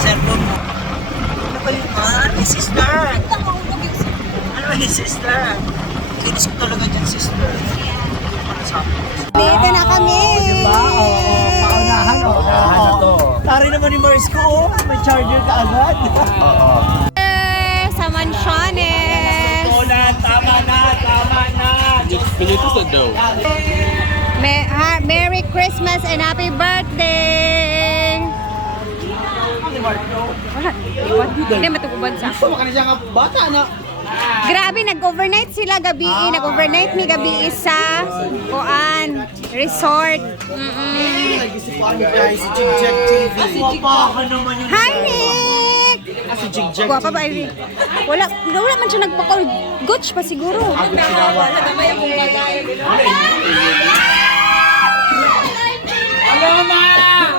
cellphone mo. Ano ba yun, man? Hey, sister! Ano ba yun, sister? Kinis ko talaga dyan, sister. Para sa akin. Dito na kami! Diba? Oo, paunahan, oo. Paunahan na to. Tari naman ni Mars ko, oh. May charger ka agad. Oo. Sa Mansiones! Tama na. Pinito sa daw. Merry Christmas and Happy Birthday! Wala. Hindi, matugubad sa ako. Baka na siya nga bata na. Grabe, nag-overnight sila gabi. Nag-overnight ni gabi sa Kuan Resort. Nag-isipuan guys, si Jigjag TV. Papa ka naman yun. Hi, Nick! Si Jigjag TV. Guwapa ba, Ivy? Wala man siya nagpakol. Gotch pa siguro. Alam ma!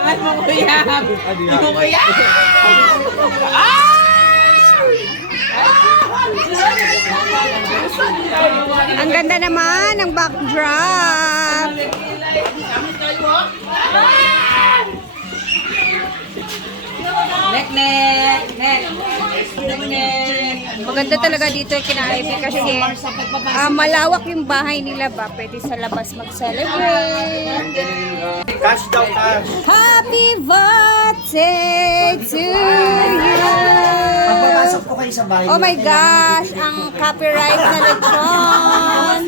Ano mo yan? Ano mo yan? Ang ganda naman ng backdrop. Maganda talaga dito kina-Ivy kasi malawak yung bahay nila ba. Pwede sa labas mag-celebrate. Cash daw, cash. Happy birthday to you! Pagpapasok ko kayo sa bahay. Oh my gosh! Ang copyright na lechon!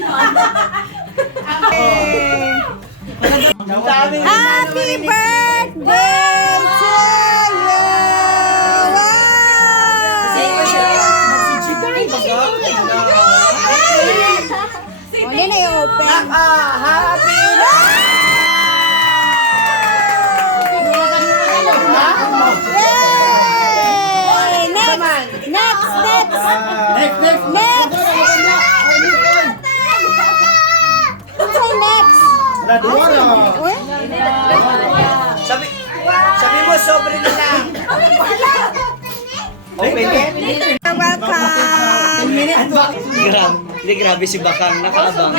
Happy birthday to you! Oh, hindi na i-open. Happy Yay! Next! What's our next? Radora. Uy? Sabi mo, sobre na lang. Open it. Welcome! Hindi, grabe si Bakang, nakaabang.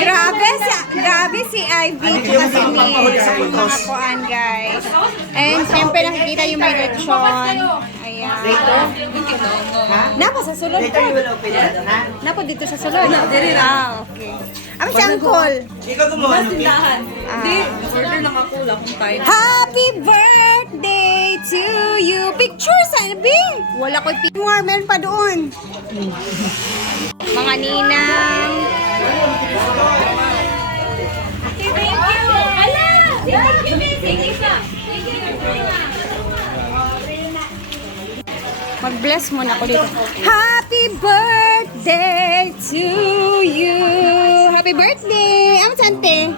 Grabe si Ivy kasi ni mga kuan, guys. And syempre nakikita yung may lechon. Ayan. Napa sa sulod Later you po. will open it, ha? Napa dito sa sulod. Okay. Ano si Uncle? Ikaw gumawa ng Order lang ako, wala akong time. Happy birthday to you! Picture sa Bing! Wala ko'y picture. Meron pa doon. Mga ninang. Thank you! Ala! Thank you, thank you ka! Mag-bless muna ako dito. Happy birthday to you! Happy birthday! Ang sante?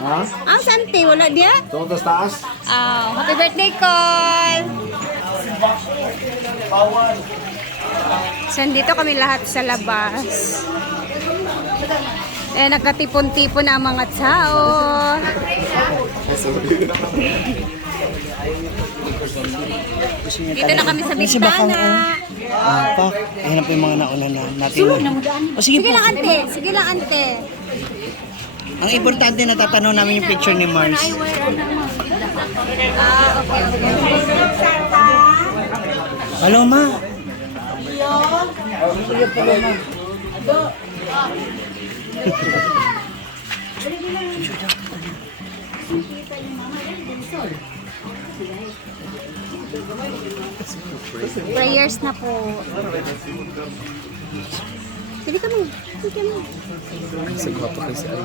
Ha? Ang sante? Wala diya? Tungo tas taas? Happy birthday, Col! So, dito kami lahat sa labas. Nagkatipon-tipon ang mga tao. Dito na kami sa bintana. Pak, ayun po yung mga nauna na natin. O sige Sige po. lang, ante. Sige lang, ante. Ang importante na tatanong namin yung picture ni Mars. Okay. Paloma. Prayers na po. Pili kami. Sa gwapo kasi ay.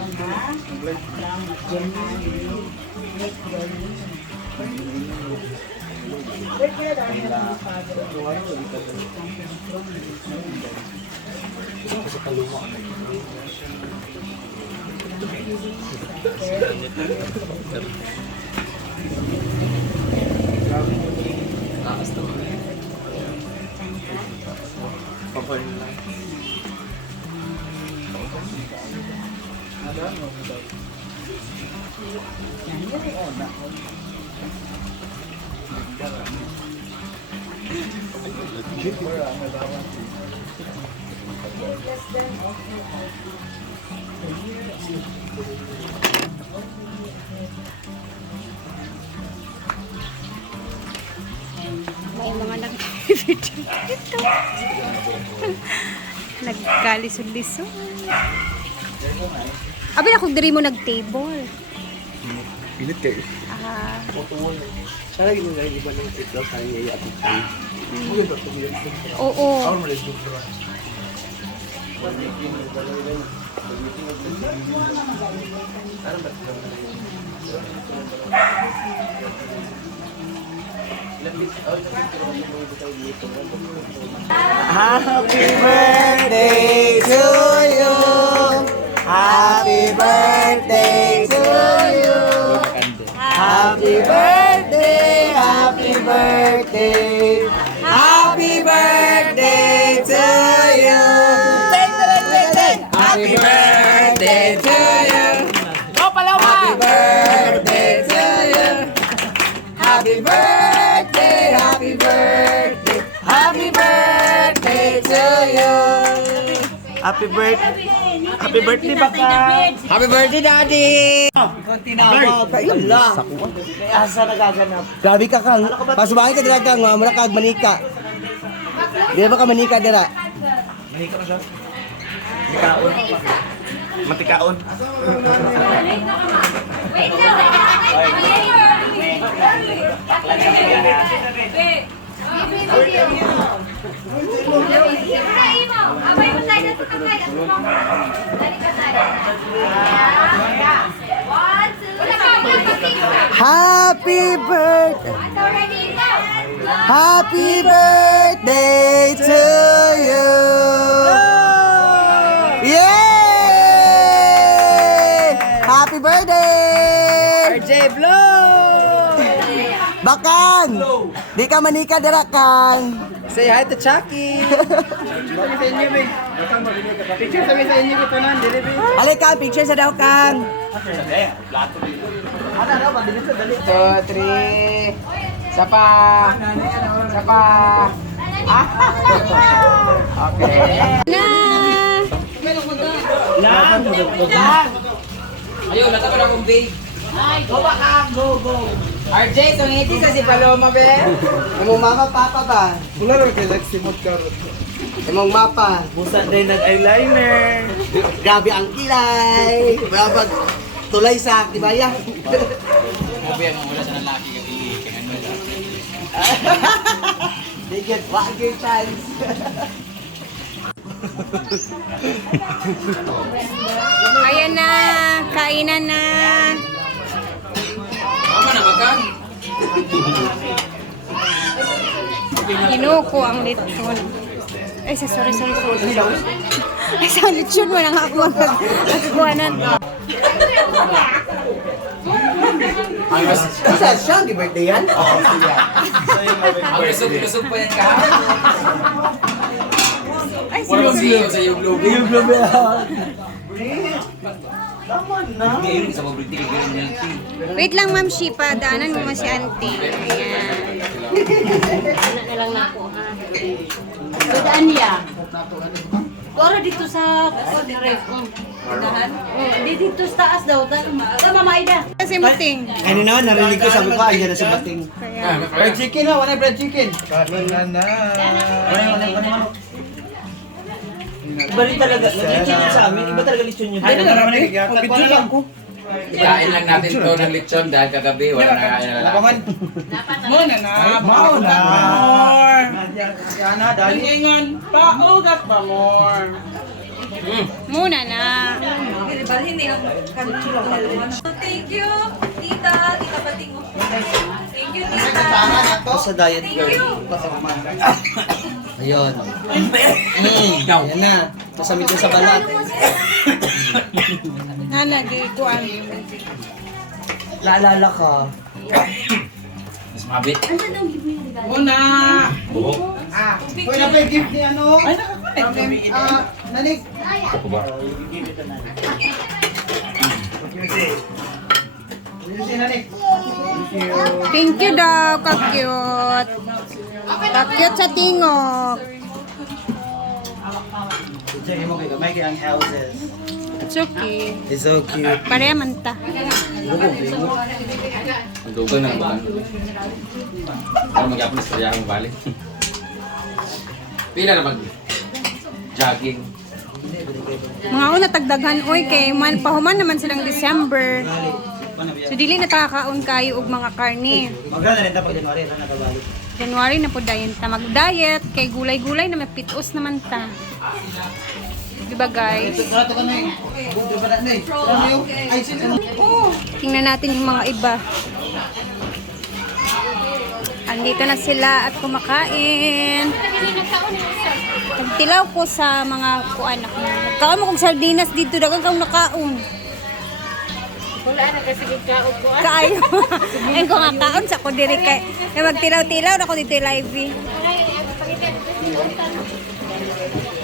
May mga nag-video dito. Nagkalisod-lisod. Abi na kung diri mo nag-table. Pilit kayo. Ah, Sana ginagawa yung iba ng titlo sa niya at ito. oo. Happy birthday to you. Happy birthday to you. Happy birthday, happy birthday. Happy birthday to you. Happy birthday to you. Happy birthday to you. Happy birthday, happy birthday. Happy birthday to you. Happy birthday. Happy birthday, baka. Happy birthday, Daddy. Konti na ako. Wala. May asa nagaganap. Grabe ka kang. Pasubahin ka dira kang, mura kag manika. Di ba ka manika dira? Manika na siya. Matikaon. Matikaon. Wait lang. Abay mo tayo na ito kamay. Dali ka tayo. 1, 2, 3. Happy birthday. Ready now. Happy birthday to you. Yay! Happy birthday! RJ Blow! Bakang! Di ka manika dira kang. Say hi to Chucky! Picture sa inyo ito na, delivery. Halika, picture sa daw kang. Ano, mabilis na, dali. 2, 3. Sapa. Sapa. Okay. Na! Ayun, nata ko na kong babe. Go back up, go, go. RJ, sungiti sa si Paloma, be. Imong mama, papa ba? Wala rin kay Lexi Magkarot. Imong mapa. Busa din nag-eyeliner. Grabe ang kilay. Brabag tulay sa tibaya. Grabe ang wala sa lalaki kasi kaya ano lang. They get bagger chance. Ayan na, kainan na. Mama na bagang. Kinuko ang lechon. Ay, sorry. Ay, sa lechon mo nang ako ang nagkuhanan. Isa siya, di birthday yan? Ang kusog pa yan ka. Ay, Wala bang siyo sa yung globe? Yung globe yan. Hindi sa paborito kay ganyan yan. wait lang, Ma'am Shipa. Daanan mo si auntie. Ayan. Bedaan niya. Pero dito sa ref. Dahan. Dito sa taas daw. Mamaida. Kasi muting. Ano naman, narinig ko, sabi ko, andyan na si Bating. Kaya, Fried chicken na, wala fried chicken. Iba rin talaga, nag-lechon yun sa amin, iba talaga lechon yun. Ano naman nagkikita lang ko. Ikain lang natin to ng lechon dahil kagabi wala na kaya na lalaki. Muna na, mauna. More. Yan na, dali. Paugat pa more. muna na. Thank you, tita. Tita Pating mo. Thank you, tita. Ito sa diet girl. Ayun. Yan na. Masamit na sa balat. Nana, di kuan. Naalala ka. Mas mabit. Muna. Buhok. Wala pa yung gift ni ano? Ay, nakakalit. Nanig. Ako ba? Thank you daw, ka-cute. Ka-cute sa tingog. Check mo kay gamay kay ang houses. It's okay. It's so cute. Pareha man ta. Ang dugan na ba? Para mag-apos sa yakang balik. Pila na mag-jogging. Mga una tagdaghan oy kay man pahuman naman silang December. So dili na takakaon kayo og mga karne. Magana rin ta pag January na nakabalik. January na po dayon ta mag-diet kay gulay-gulay na may pitos naman ta. Diba guys? Tingnan natin yung mga iba. Andito na sila at kumakain. Nagtilaw ko sa mga kuan ako. Nagkaon mo kong sardinas dito, dagang kang nakaon. Wala na kasi gagkaog ko. Kaayo. Ayun ko nga kaon sa ko diri kay magtilaw-tilaw na ko dito live.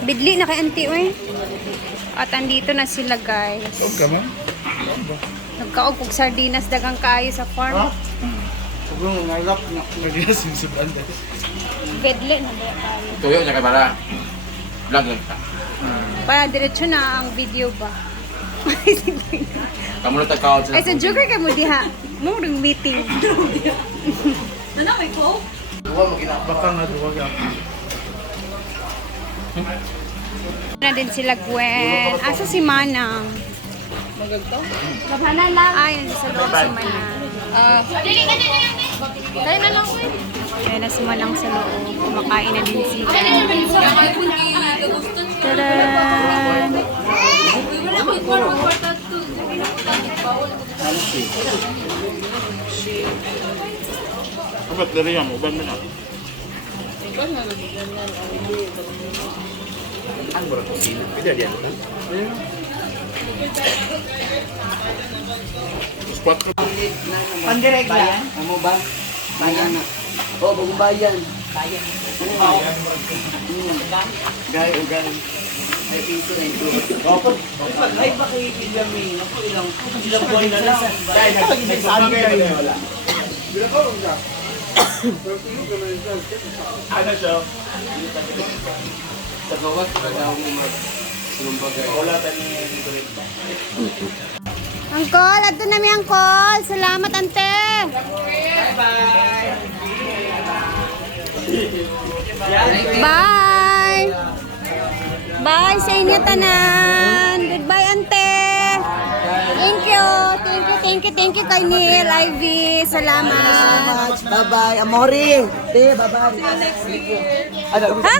Bidli na kay auntie oy. At andito na sila guys. Nagkaog kog sardinas dagang kaayo sa farm. Sobrang ngalak na nag-yes yung sudan. Bedli na ba kayo? Tuyo niya kay para. Vlog lang ta. Para diretso na ang video ba? Kamu na tag-count Ay sa joker kay mo diha. Mo ring meeting. Ano, may coke? Baka nga duwag ako. Na din sila Gwen. Asa si Manang? Maganda lang. Ay, nandiyan sa loob si Manang. Kaya na lang, uy. Kaya na si Manang sa loob. Kumakain na din sila. Tada! Wala ko yung kwarta to. Dapat dari yang uban mo na. Pandirek yan? Amo ba? Bayan na. Oo, bagong bayan. Bayan. Gay o gay. May piso na ito. Ay, bakit ilamin? Ako ilang buwan na lang. Gay, nagsasabi kayo. Wala. Ano siya? Sa gawas, pagdaw mo mag-sumbagay. Wala tayo dito rin. Angkol, ato na mi Angkol. Salamat, ante. Bye. Bye sa inyo tanan. Goodbye, ante. Thank you. Thank you kay Neil, Ivy. Salamat. Bye-bye, Amori. Bye-bye. Ha?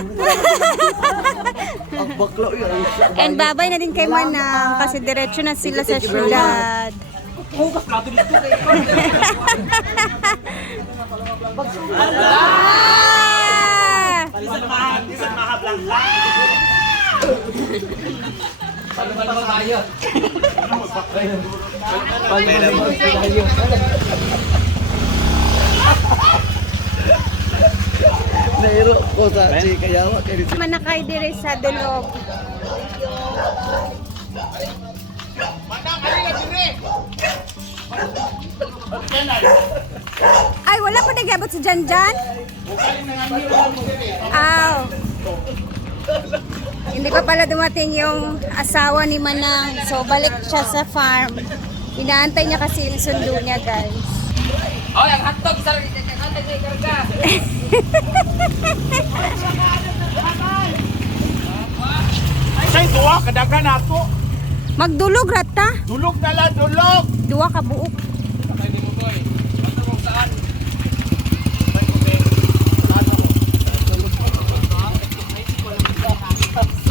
Ang baklo yun. And babay na din kay Manang kasi diretso na sila sa syudad. Ah! Nairo ko sa Chikayawa. Manakay dire sa dulog. Ay, wala pa nagyabot si Janjan? Aw. Hindi pa pala dumating yung asawa ni Manang. So, balik siya sa farm. Inaantay niya kasi yung sundo niya, guys. Oh, yung hotdog sa hotdog na ikarga. Say, tuwa, kadagan ako. Magdulog, rata. Dulog na lang, dulog. Duwa ka buok.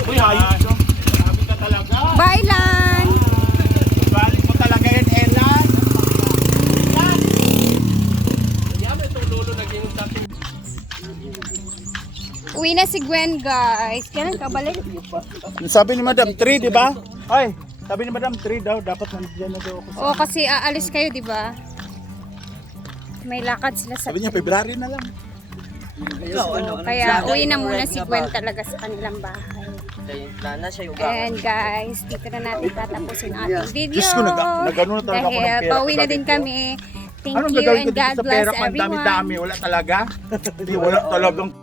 Uy, hayop siya. Grabe ka talaga. Bailan! Balik mo talaga yan, Elan. Uwi na si Gwen, guys. Kailan ka balik? Sabi ni Madam 3, di ba? Ay, sabi ni Madam 3 daw, dapat nandiyan na daw ako. Oo, kasi aalis kayo, di ba? May lakad sila sa... Sabi niya, February na lang. Kaya uwi na muna si Gwen talaga sa kanilang bahay. Nana siya yung And guys, dito na natin tatapusin ating video. Diyos ko, nag-ano na talaga ako ng Dahil pera. pauwi na din kami. Thank Anong you gagawin ko and dito God sa bless pera ko? Ang everyone. dami-dami. Wala talaga. Hindi, wala talagang